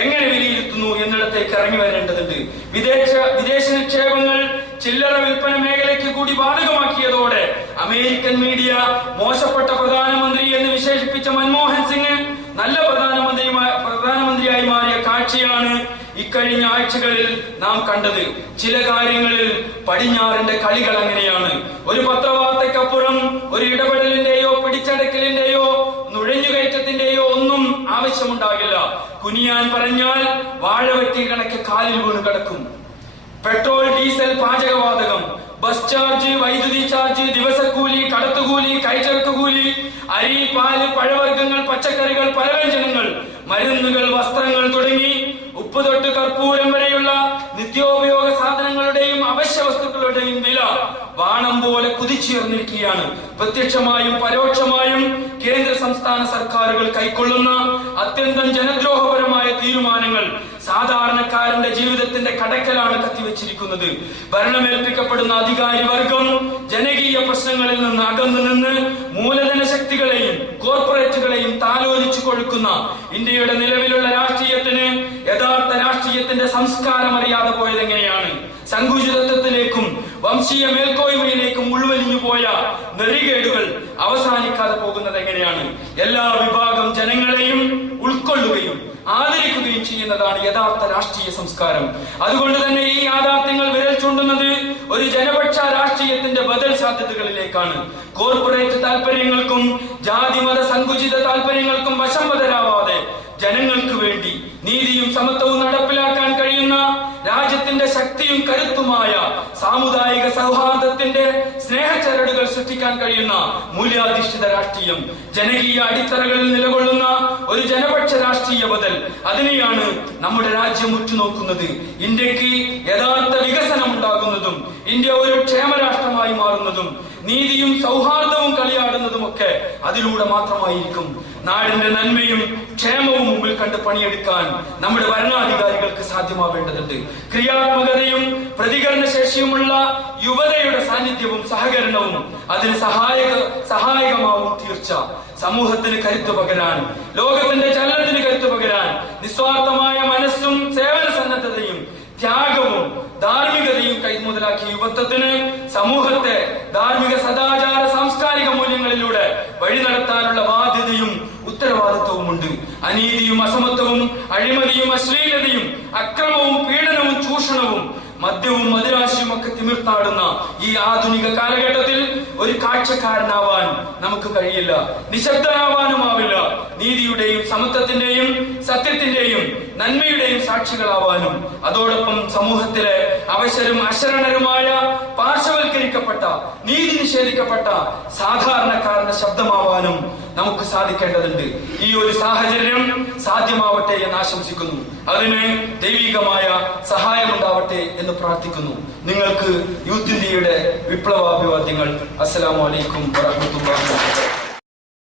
എങ്ങനെ വിലയിരുത്തുന്നു എന്നിടത്തേക്ക് ഇറങ്ങി വരേണ്ടതുണ്ട്. വിദേശ നിക്ഷേപങ്ങൾ ചില്ലറ വിൽപ്പന മേഖലയ്ക്ക് കൂടി ബാധകമാക്കിയതോടെ അമേരിക്കൻ മീഡിയ മോശപ്പെട്ട പ്രധാനമന്ത്രി എന്ന് വിശേഷിപ്പിച്ച മൻമോഹൻ സിംഗ് നല്ല പ്രധാനമന്ത്രിയായി മാറിയ കാഴ്ചയാണ് ഇക്കഴിഞ്ഞ ആഴ്ചകളിൽ നാം കണ്ടത്. ചില കാര്യങ്ങളിൽ പടിഞ്ഞാറിന്റെ കളികൾ അങ്ങനെയാണ്. ഒരു പത്രവാർത്തയ്ക്കപ്പുറം ഒരു ഇടപെടലിന്റെയോ പിടിച്ചടക്കലിന്റെയോ നുഴഞ്ഞുകയറ്റത്തിന്റെയോ ഒന്നും ആവശ്യമുണ്ടാകില്ല. കുനിയാൻ പറഞ്ഞാൽ വാഴവെട്ടി കണക്ക് കാലിൽ വീണ് കിടക്കും. പെട്രോൾ, ഡീസൽ, പാചകവാതകം, ബസ് ചാർജ്, വൈദ്യുതി ചാർജ്, ദിവസക്കൂലി, കടത്തുകൂലി, കൈചരക്കുകൂലി, അരി, പാല്, പഴവർഗ്ഗങ്ങൾ, പച്ചക്കറികൾ, പലവ്യഞ്ജനങ്ങൾ, മരുന്നുകൾ, വസ്ത്രങ്ങൾ തുടങ്ങി ഉപ്പ് തൊട്ട് കർപ്പൂരം വരെയുള്ള നിത്യോപയോഗ സാധനങ്ങളുടെയും അവശ്യ വസ്തുക്കളുടെയും വില വാണം പോലെ കുതിച്ചുയർന്നിരിക്കുകയാണ്. പ്രത്യക്ഷമായും പരോക്ഷമായും കേന്ദ്ര സംസ്ഥാന സർക്കാരുകൾ കൈക്കൊള്ളുന്ന അത്യന്തം ജനദ്രോഹപരമായ തീരുമാനങ്ങൾ സാധാരണക്കാരന്റെ ജീവിതത്തിന്റെ കടക്കലാണ് കത്തിവെച്ചിരിക്കുന്നത്. ഭരണമേൽപ്പിക്കപ്പെടുന്ന അധികാരി വർഗം ജനകീയ പ്രശ്നങ്ങളിൽ നിന്ന് അകന്നു നിന്ന് മൂലധന ശക്തികളെയും കോർപ്പറേറ്റുകളെയും താലോലിച്ചു കൊഴുക്കുന്ന ഇന്ത്യയുടെ നിലവിലുള്ള രാഷ്ട്രീയത്തിന് യഥാർത്ഥ രാഷ്ട്രീയത്തിന്റെ സംസ്കാരം അറിയാതെ പോയത് എങ്ങനെയാണ്? സങ്കുചിതത്വത്തിലേക്കും വംശീയ മേൽക്കോയ്മയിലേക്കും ഉൾവലിഞ്ഞു പോയ നെറികേടുകൾ അവസാനിക്കാതെ പോകുന്നത് എങ്ങനെയാണ്? എല്ലാ വിഭാഗം ജനങ്ങളെയും ഉൾക്കൊള്ളുകയും ആദരിക്കുകയും ചെയ്യുന്നതാണ് യഥാർത്ഥ രാഷ്ട്രീയ സംസ്കാരം. അതുകൊണ്ട് തന്നെ ഈ യാഥാർത്ഥ്യങ്ങൾ വിരൽ ചൂണ്ടുന്നത് ഒരു ജനപക്ഷ രാഷ്ട്രീയത്തിന്റെ ബദൽ സാധ്യതകളിലേക്കാണ്. കോർപ്പറേറ്റ് താല്പര്യങ്ങൾക്കും ജാതിമത സങ്കുചിത താല്പര്യങ്ങൾക്കും വശംവദരാവാതെ ജനങ്ങൾക്ക് വേണ്ടി നീതിയും സമത്വവും നടപ്പിലാക്കാൻ കഴിയുന്ന രാജ്യത്തിന്റെ ശക്തിയും കരുത്തുമായ സാമുദായിക സൗഹാർദ്ദത്തിന്റെ സ്നേഹച്ചരടുകൾ സൃഷ്ടിക്കാൻ കഴിയുന്ന മൂല്യാധിഷ്ഠിത രാഷ്ട്രീയം, ജനകീയ അടിത്തറകളിൽ നിലകൊള്ളുന്ന ഒരു ജനപക്ഷ രാഷ്ട്രീയ ബദൽ, അതിനെയാണ് നമ്മുടെ രാജ്യം ഉറ്റുനോക്കുന്നത്. ഇന്ത്യക്ക് യഥാർത്ഥ വികസനം ഉണ്ടാകുന്നതും ഇന്ത്യ ഒരു ക്ഷേമരാഷ്ട്രമായി മാറുന്നതും നീതിയും സൗഹാർദ്ദവും കളിയാടുന്നതുമൊക്കെ അതിലൂടെ മാത്രമായിരിക്കും. നാടിന്റെ നന്മയും ക്ഷേമവും മുമ്പിൽ കണ്ട് പണിയെടുക്കാൻ നമ്മുടെ ഭരണാധികാരികൾക്ക് സാധ്യമാവേണ്ടതുണ്ട്. ക്രിയാത്മകതയും പ്രതികരണ ശേഷിയുമുള്ള യുവതയുടെ സാന്നിധ്യവും സഹകരണവും അതിന് സഹായകമാവും തീർച്ച. സമൂഹത്തിന് കരുത്തു പകരാൻ, ലോകത്തിന്റെ ചലനത്തിന് കരുത്തു പകരാൻ നിസ്വാർത്ഥമായ മനസ്സും സേവന സന്നദ്ധതയും ത്യാഗവും ധാർമ്മികതയും കൈമുതലാക്കിയ യുവത്വത്തിന് സമൂഹത്തെ ധാർമ്മിക സദാചാര സാംസ്കാരിക മൂല്യങ്ങളിലൂടെ വഴി നടത്താനുള്ള ബാധ്യതയും ഉത്തരവാദിത്വവുമുണ്ട്. അനീതിയും അസമത്വവും അഴിമതിയും അശ്ലീലതയും അക്രമവും പീഡനവും ചൂഷണവും മദ്യവും മദിരാശിയും ഒക്കെ തിമിർത്താടുന്ന ഈ ആധുനിക കാലഘട്ടത്തിൽ ഒരു കാഴ്ചക്കാരനാവാൻ നമുക്ക് കഴിയില്ല, നിശബ്ദനാവാനുമാവില്ല. നീതിയുടെയും സമത്വത്തിന്റെയും സത്യത്തിന്റെയും നന്മയുടെയും സാക്ഷികളാവാനും അതോടൊപ്പം സമൂഹത്തിലെ അവശരും അശരണരുമായ പാർശ്വവൽക്കരിക്കപ്പെട്ട നീതി നിഷേധിക്കപ്പെട്ട സാധാരണക്കാരന്റെ ശബ്ദമാവാനും നമുക്ക് സാധിക്കേണ്ടതുണ്ട്. ഈ ഒരു സാഹചര്യം സാധ്യമാവട്ടെ എന്ന് ആശംസിക്കുന്നു. അതിന് ദൈവികമായ സഹായമുണ്ടാവട്ടെ എന്ന് പ്രാർത്ഥിക്കുന്നു. നിങ്ങൾക്ക് യൂത്ത് ഇന്ത്യയുടെ വിപ്ലവാഭിവാദ്യങ്ങൾ. അസ്സലാമു അലൈക്കും വറഹ്മത്തുള്ളാഹി.